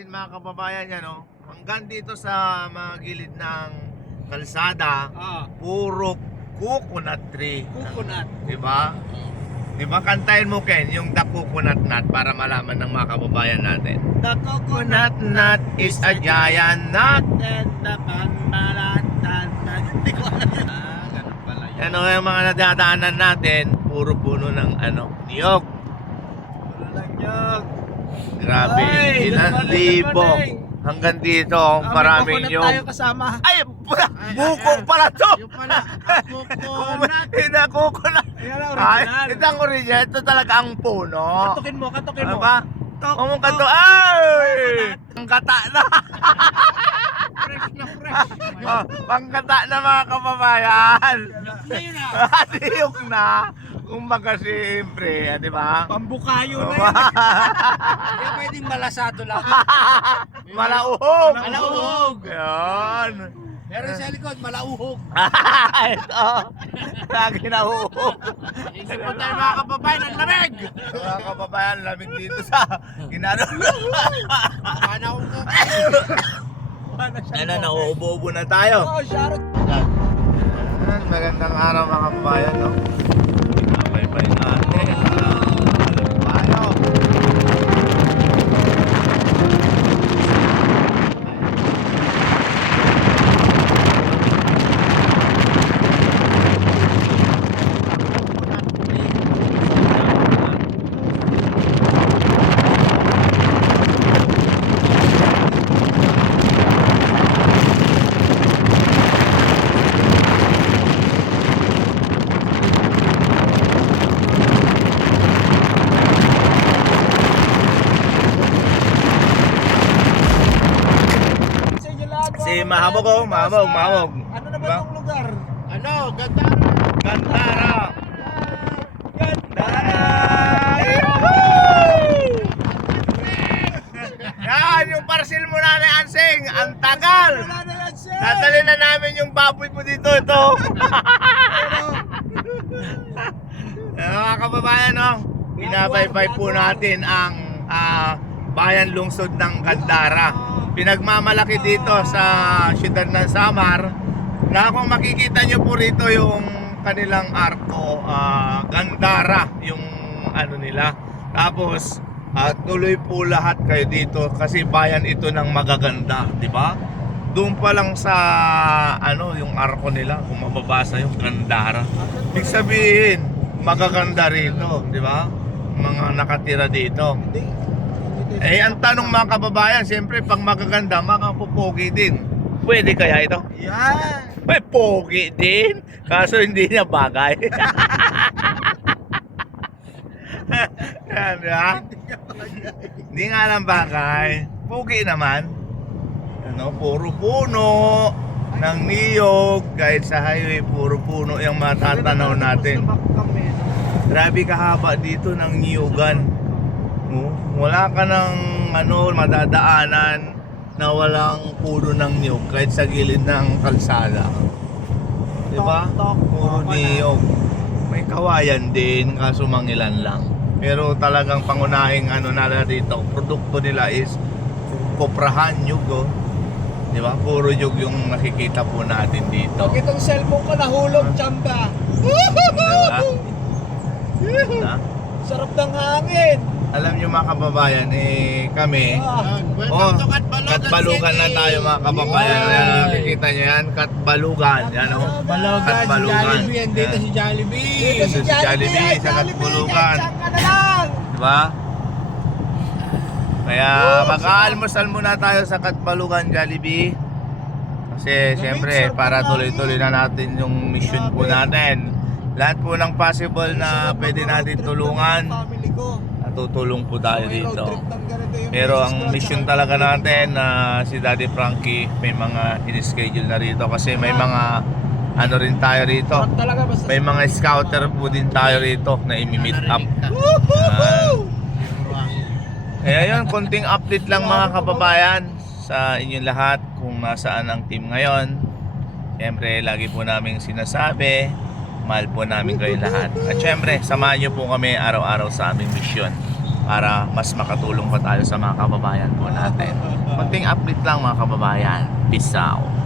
natin mga kababayan yan, no? Hanggang dito sa mga gilid ng kalsada, puro coconut tree. Coconut. Diba? Diba kantahin mo Ken yung the coconut nut para malaman ng mga kababayan natin. The Coconut nut is a giant nut. and the panmalatan. Hindi ko alam yun. Ganun pala yun. Ano yung mga nadadaanan natin, puro puno ng niyog. Puro lang yun. Grabe, Ay, ilan good morning, libo. good morning. Hanggang dito, maraming May niyog. coconut tayo kasama. Ay, buko pala to. Yung pala, coconut. Hindi na coconut. Ayan ang Ay, original. ito ang original. Ito talaga ang puno. Katukin mo, katukin Ano mo. ba? Tok, Kumong ka to. tok. Ay! Ang kata na. Fresh na fresh. Oh, pangkata na mga kababayan. Na yun ah. Tiyok na. Kumbaga siyempre, di ba? Pambukayo na yun. Kaya pwedeng malasado lang. Malauhog. Malauhog. Yan. Meron sa likod, malauhog. Ito. Lagi nauhog. Isip po tayo mga kababayan, ang lamig! Mga kababayan, lamig dito sa ginano. Paano akong Ano, nauubo-ubo na tayo. Oo, Sharon. Yan, magandang araw mga kababayan, no? Pinapay-pay natin. Tayo. Sa inyo lahat, mga Si kababayan, Mahabog, oh, dito Mahabog, sa- Mahabog. Ano na ba Diba? itong lugar? Ano, Gandara. Gandara. Gandara. Yan, yung parcel mo na ni Ansing. Ang tagal. Wala na yan, sir. Dadali na namin yung baboy mo dito. Ito. Mga kababayan, no? Binabaybay po natin ang bayan lungsod ng Gandara. Pinagmamalaki dito sa siyudad ng Samar na kung makikita nyo po rito yung kanilang arko, Gandara yung ano nila. Tapos tuloy po lahat kayo dito kasi bayan ito ng magaganda, di ba? Doon pa lang sa ano yung arko nila, kung mababasa yung Gandara. Ibig sabihin, magaganda rito, di ba? Mga nakatira dito. Eh, ang tanong mga kababayan, siyempre pag magaganda, makapupogi din. Pwede kaya ito? Yan. May pogi din, kaso hindi niya bagay. Yan, ha? Hindi nga lang bagay. Pogi naman. Ano, puro puno ng niyog. Kahit sa highway, puro puno yung matatanaw natin. Grabe kahaba dito ng niyugan. Wala ka ng madadaanan na walang puno ng niyog kahit sa gilid ng kalsada. Diba? Puro niyog. May kawayan din, kaso mangilan lang. Pero talagang pangunahing nila dito, produkto nila is koprahan, nyug, oh. Diba? Puro nyug yung nakikita po natin dito. Pag itong cellphone ko nahulog, tsamba. Diba? Diba? Sarap ng hangin. Alam nyo mga kababayan, kami, Katbalugan na tayo mga kababayan. Yan, nakikita nyo yan, Katbalugan. Yan, Katbalugan. Jollibee, andito si Jollibee. Dito si Jollibee, sa Katbalugan. Diyan ka na lang. Diba? Kaya mag-aalmusal muna tayo sa Katbalugan, Jollibee. Kasi siyempre, para tuloy-tuloy na natin yung mission po natin. Lahat po ng possible na pwede natin tulungan, Family ko. tutulong po tayo May road dito. trip ng ganito yung Pero misis ang ko, mission tsaka- talaga natin na si Daddy Frankie may mga in-schedule na rito kasi may mga ano rin tayo rito. Sarap talaga basta. May mga scouter po din tayo rito na imi-meet up. Kaya yun, konting update lang mga kababayan sa inyong lahat kung nasaan ang team ngayon. Siyempre, lagi po namin sinasabi, mahal po namin kayo lahat. At siyempre, samahan nyo po kami araw-araw sa aming mission. para mas makatulong pa tayo sa mga kababayan po natin. Konting update lang mga kababayan. Peace out.